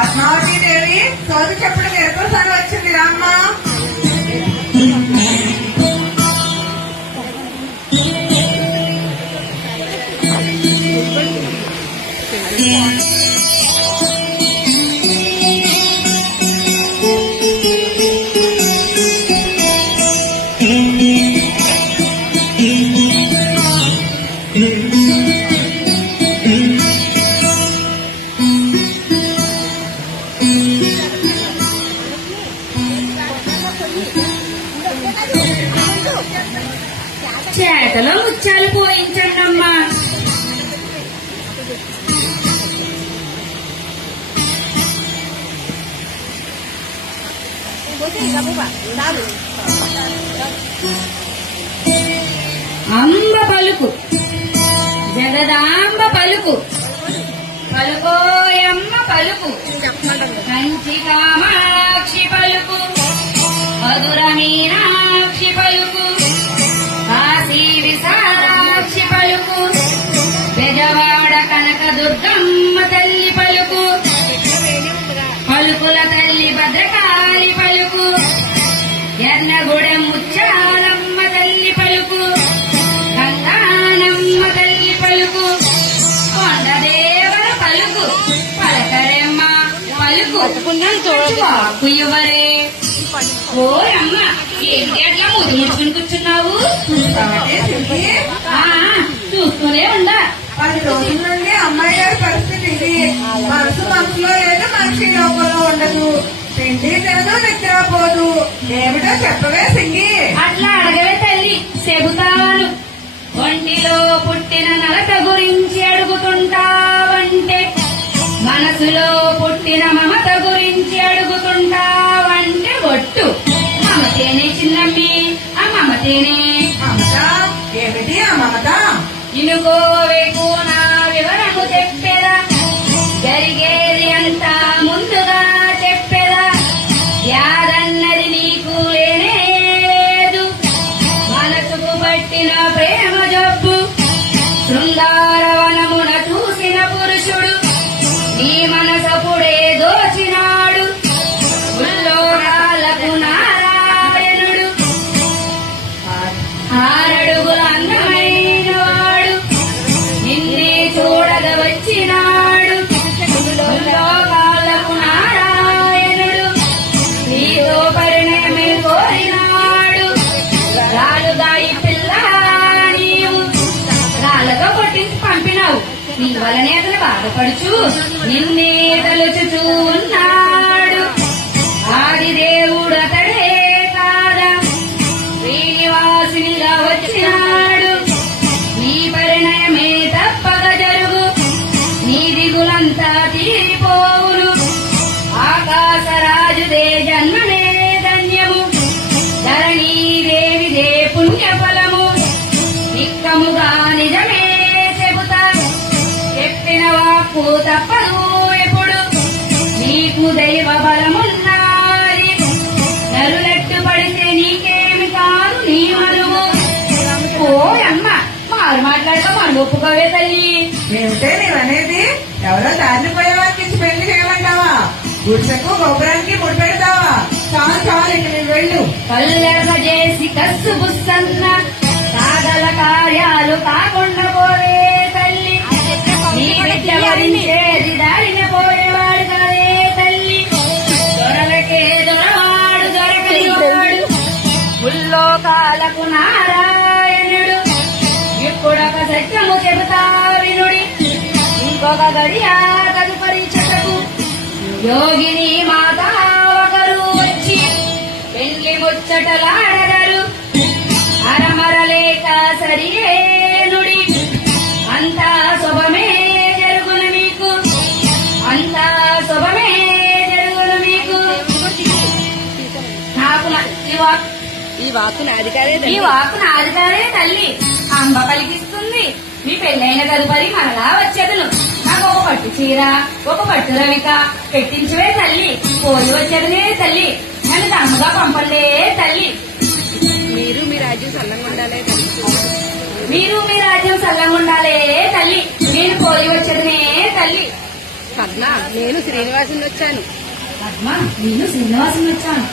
పద్మావతి దేవి సోది చెప్పడం ఎరుకోసారి వచ్చింది రామ్మ. చేతలో ముత్యాలు పోయించండి అమ్మా. అంబ పలుకు జగదాంబ పలుకు పలుకోయమ్మ పలుకు కంచి కామాక్షి పలుకు మధుర మీనాక్షి పలుకు కాశీ విశాలాక్షి పలుకు బెజవాడ కనక దుర్గమ్మ తల్లి పలుకు పలుకుల తల్లి భద్రకాళి పలుకు ఎర్నగూడెం ముత్యాలమ్మ తల్లి పలుకు గంగానమ్మ తల్లి పలుకు కొండదేవర పలుకు పలకరెమ్మ పలుకు చూడవరే. ఓయమ్మ ఏంటి అట్లా ముద్దు ముడుచుకుని కూర్చున్నావు? చూస్తూనే ఉందా. 10 రోజుల నుండి అమ్మాయి గారి పరిస్థితి ఇది. మనసు మనసులో లేదు, మనిషి లోపల ఉండదు. తిండి తినదు, నిద్రపోదు. ఏమిటో చెప్పవే సింగి. అట్లా అడగవే తల్లి, చెబుతాను. ఒంటిలో పుట్టిన నలత గురించి అడుగుతుంటావంటే, మనసులో పుట్టిన మమత గురించి అడుగుతుంటావంటే ఒట్టు. మమతేనే చిన్నమ్మి, ఆ మమతేనే. మమత ఏమిటి ఆ మమత? ఇనుకోవేకు నా వివరము చెప్పేదా, జరిగేది అంతా ముందుగా చెప్పేదా. యాదన్నది నీకు లేనేదు, మనసుకు పట్టిన ప్రేమ జబ్బు. శృంగారవనమున చూసిన పురుషుడు నీ మనసపుడే దోచినాడు. ఉల్లోరాలకు నారాయణుడు ఆరడుగుల అందమైన వాడు నిన్నే చూడగ వచ్చినాడు. ఉల్లోకాలకు నారాయణుడు నీతో పరిణయమే కోరినాడు. రాలుగా ఈ పిల్ల నీవు రాళ్ళతో కొట్టించి పంపినావు. నీ వలనే అతను బాధపడుచు నిన్నే తలుచుచూ ఉన్నాడు. ఆదిదేవుడు అతడే కాదా, శ్రీనివాసునిగా వచ్చినాడు. నీ పరిణయమే తప్పక జరుగు, నీ దిగులంతా తీరిపోవును. ఆకాశరాజుదే జన్మనే ధన్యము, ధరణీదేవిదే పుణ్యఫలము. నిక్కముగా నిజమే చెబుతా, చెప్పిన వాక్కు తప్పదు ఎప్పుడు. నీకు దైవ బలమున్నది, నరులెట్టు పడితే నీకేమి కాదు నీ మనువు. ఓయమ్మ మారు మాట్లాడక మనం ఒప్పుకోవే తల్లి. ఏమిటే నీవనేది? ఎవరో దారిని పోయేవారికి ఇచ్చి పెళ్లి చేయమంటావా? గుడిసెకు గోపురానికి ముడిపెడతావా? చాలు చాలు, ఇంక నేను వెళ్ళు. కల్లెరస చేసి కస్సు బుස්සన్న కాగల కార్యాలు కాకుండా పోవే తల్లి. నీ విద్య వరించేది దారిన పోయేవాడు కదే తల్లి. దొరలకే దొరవాడు దొరకనివాడు, ఉల్లోకాలకు నారాయణుడు. ఇప్పుడొక సత్యము చెబుతా వినుడి, ఇంకొక గడియా తదుపరి చెటకు. యోగిని మాత ఒకరు వచ్చి పెళ్లి ముచ్చటలాడగరు. అరమరలేక సరియేనుడి, అంతా శుభమే జరుగును మీకు, అంతా శుభమే జరుగును మీకు. నాకు ఈ వాకు నాదికారే తల్లి. అంబ పలికిస్తుంది. మీ పెళ్ళైన తదుపరి మనలా వచ్చేదను. నాకు ఒక పట్టు చీర, ఒక పట్టు రవిక పెట్టించువే తల్లి. పోయి వచ్చేదనే తల్లి, నన్ను తమ్ముగా పంపలే తల్లి. మీరు మీ రాజ్యం సల్లంగా ఉండాలి. మీరు మీ రాజ్యం సల్లంగా ఉండాలే తల్లి. నేను పోయి వచ్చేదనే తల్లి. పద్మ నేను శ్రీనివాసుని వచ్చాను. పద్మ నేను శ్రీనివాసుని వచ్చాను.